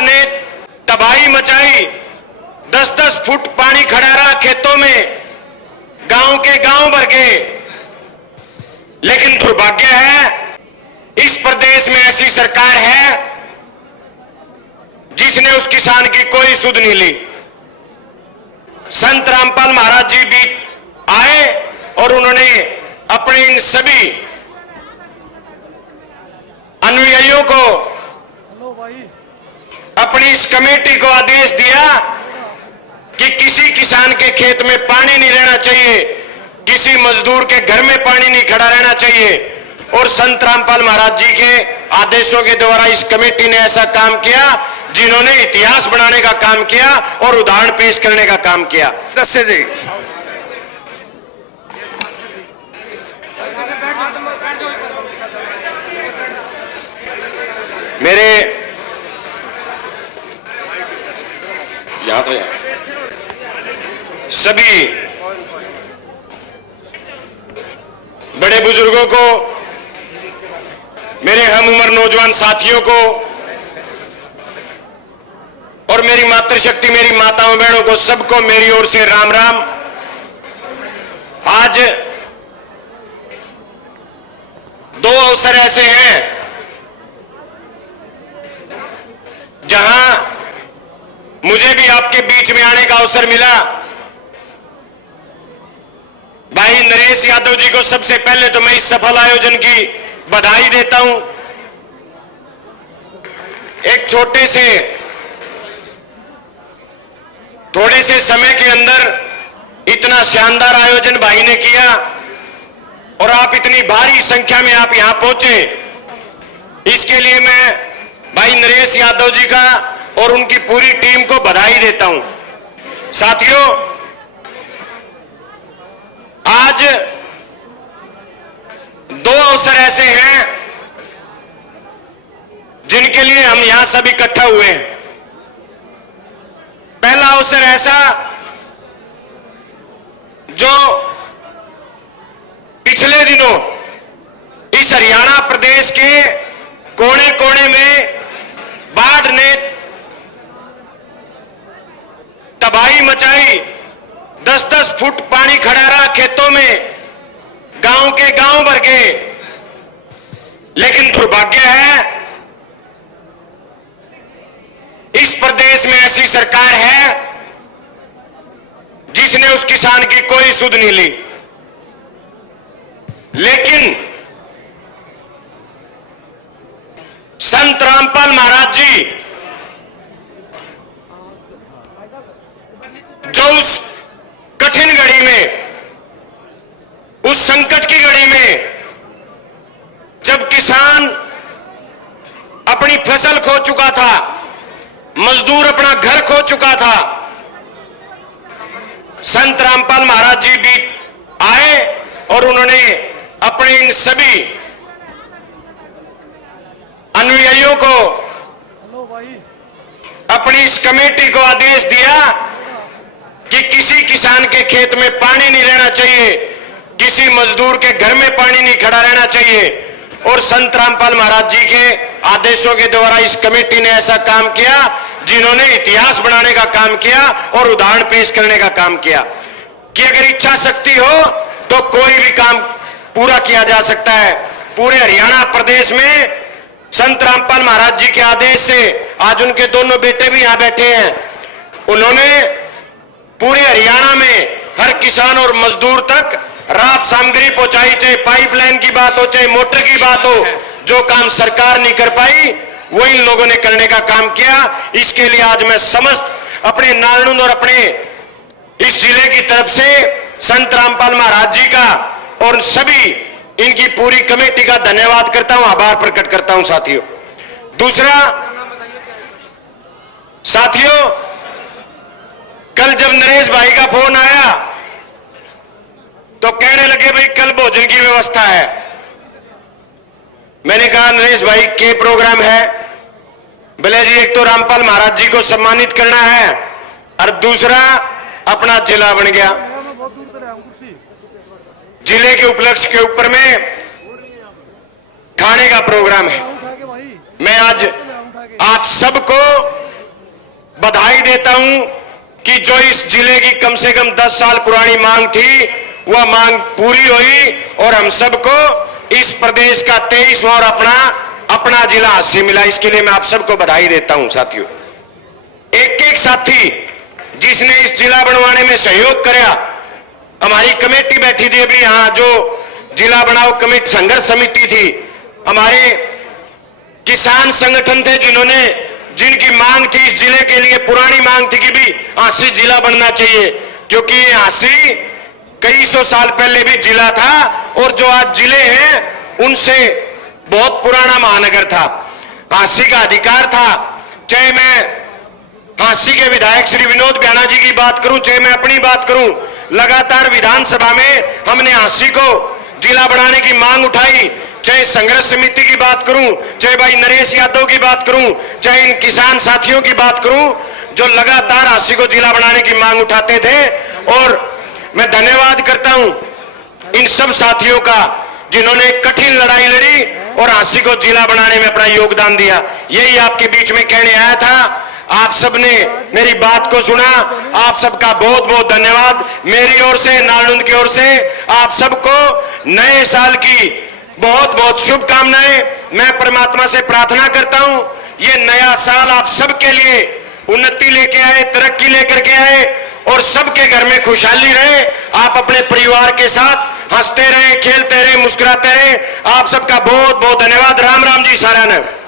बाढ़ ने तबाही मचाई, 10-10 फुट पानी खड़ा रहा खेतों में, गांव के गांव भर गए। लेकिन दुर्भाग्य है इस प्रदेश में ऐसी सरकार है जिसने उस किसान की कोई सुध नहीं ली। संत रामपाल महाराज जी भी आए और उन्होंने अपने इन सभी अनुयायियों को, अपनी इस कमेटी को आदेश दिया कि किसी किसान के खेत में पानी नहीं रहना चाहिए, किसी मजदूर के घर में पानी नहीं खड़ा रहना चाहिए। और संत रामपाल महाराज जी के आदेशों के द्वारा इस कमेटी ने ऐसा काम किया जिन्होंने इतिहास बनाने का काम किया और उदाहरण पेश करने का काम किया। दस्से जी मेरे यहां तो सभी बड़े बुजुर्गों को, मेरे हम उम्र नौजवान साथियों को और मेरी मातृशक्ति, मेरी माताओं बहनों को, सबको मेरी ओर से राम राम। आज दो अवसर ऐसे हैं जहां मुझे भी आपके बीच में आने का अवसर मिला। भाई नरेश यादव जी को सबसे पहले तो मैं इस सफल आयोजन की बधाई देता हूं। एक थोड़े से समय के अंदर इतना शानदार आयोजन भाई ने किया और आप इतनी भारी संख्या में आप यहां पहुंचे, इसके लिए मैं भाई नरेश यादव जी का और उनकी पूरी टीम को बधाई देता हूं। साथियों, आज दो अवसर ऐसे हैं जिनके लिए हम यहां सब इकट्ठा हुए हैं। पहला अवसर ऐसा जो पिछले दिनों इस हरियाणा प्रदेश के कोने कोने में बाढ़ ने तबाही मचाई, 10-10 फुट पानी खड़ा रहा खेतों में, गांव के गांव भर गए। लेकिन दुर्भाग्य है इस प्रदेश में ऐसी सरकार है जिसने उस किसान की कोई सुध नहीं ली। लेकिन संत रामपाल महाराज जी जो उस कठिन घड़ी में, उस संकट की घड़ी में, जब किसान अपनी फसल खो चुका था, मजदूर अपना घर खो चुका था, संत रामपाल महाराज जी भी आए और उन्होंने अपने इन सभी अनुयायियों को, अपनी इस कमेटी को आदेश दिया कि किसी किसान के खेत में पानी नहीं रहना चाहिए, किसी मजदूर के घर में पानी नहीं खड़ा रहना चाहिए। और संत रामपाल महाराज जी के आदेशों के द्वारा इस कमेटी ने ऐसा काम किया जिन्होंने इतिहास बनाने का काम किया और उदाहरण पेश करने का काम किया कि अगर इच्छा शक्ति हो तो कोई भी काम पूरा किया जा सकता है। पूरे हरियाणा प्रदेश में संत रामपाल महाराज जी के आदेश से आज उनके दोनों बेटे भी यहां बैठे हैं। उन्होंने पूरे हरियाणा में हर किसान और मजदूर तक राहत सामग्री पहुंचाई, चाहे पाइपलाइन की बात हो, चाहे मोटर की बात हो। जो काम सरकार नहीं कर पाई वो इन लोगों ने करने का काम किया। इसके लिए आज मैं समस्त अपने नारायण और अपने इस जिले की तरफ से संत रामपाल महाराज जी का और सभी इनकी पूरी कमेटी का धन्यवाद करता हूं, आभार प्रकट करता हूं। साथियों, दूसरा, साथियों, कल जब नरेश भाई का फोन आया तो कहने लगे भाई कल भोजन की व्यवस्था है। मैंने कहा नरेश भाई के प्रोग्राम है? बोले जी एक तो रामपाल महाराज जी को सम्मानित करना है और दूसरा अपना जिला बन गया, जिले के उपलक्ष्य के ऊपर में खाने का प्रोग्राम है। मैं आज आप सबको बधाई देता हूं कि जो इस जिले की कम से कम 10 साल पुरानी मांग थी वह मांग पूरी हुई और हम सबको इस प्रदेश का 23वां और अपना जिला हासिल मिला। इसके लिए मैं आप सबको बधाई देता हूं। साथियों, एक एक साथी जिसने इस जिला बनवाने में सहयोग कराया, हमारी कमेटी बैठी थी अभी यहां, जो जिला बनाओ कमेटी संघर्ष समिति थी, हमारे किसान संगठन थे जिनकी मांग थी इस जिले के लिए, पुरानी मांग थी कि भी हांसी जिला बनना चाहिए, क्योंकि ये हांसी कई सौ साल पहले भी जिला था और जो आज जिले हैं उनसे बहुत पुराना महानगर था। हांसी का अधिकार था। चाहे मैं हांसी के विधायक श्री विनोद ब्याना जी की बात करूं, चाहे मैं अपनी बात करूं, लगातार विधानसभा में हमने हांसी को जिला बनाने की मांग उठाई। चाहे संघर्ष समिति की बात करूं, चाहे भाई नरेश यादव की बात करूं, चाहे इन किसान साथियों की बात करूं, जो लगातार हांसी को जिला बनाने की मांग उठाते थे। और मैं धन्यवाद करता हूं इन सब साथियों का जिन्होंने कठिन लड़ाई लड़ी और हांसी को जिला बनाने में अपना योगदान दिया। यही आपके बीच में कहने आया था। आप सबने मेरी बात को सुना, आप सबका बहुत बहुत धन्यवाद। मेरी ओर से, नालंद की ओर से आप सबको नए साल की बहुत बहुत शुभकामनाएं। मैं परमात्मा से प्रार्थना करता हूं ये नया साल आप सबके लिए उन्नति लेके आए, तरक्की लेकर के आए और सबके घर में खुशहाली रहे। आप अपने परिवार के साथ हंसते रहे, खेलते रहे, मुस्कुराते रहे। आप सबका बहुत बहुत धन्यवाद। राम राम जी सारा ने।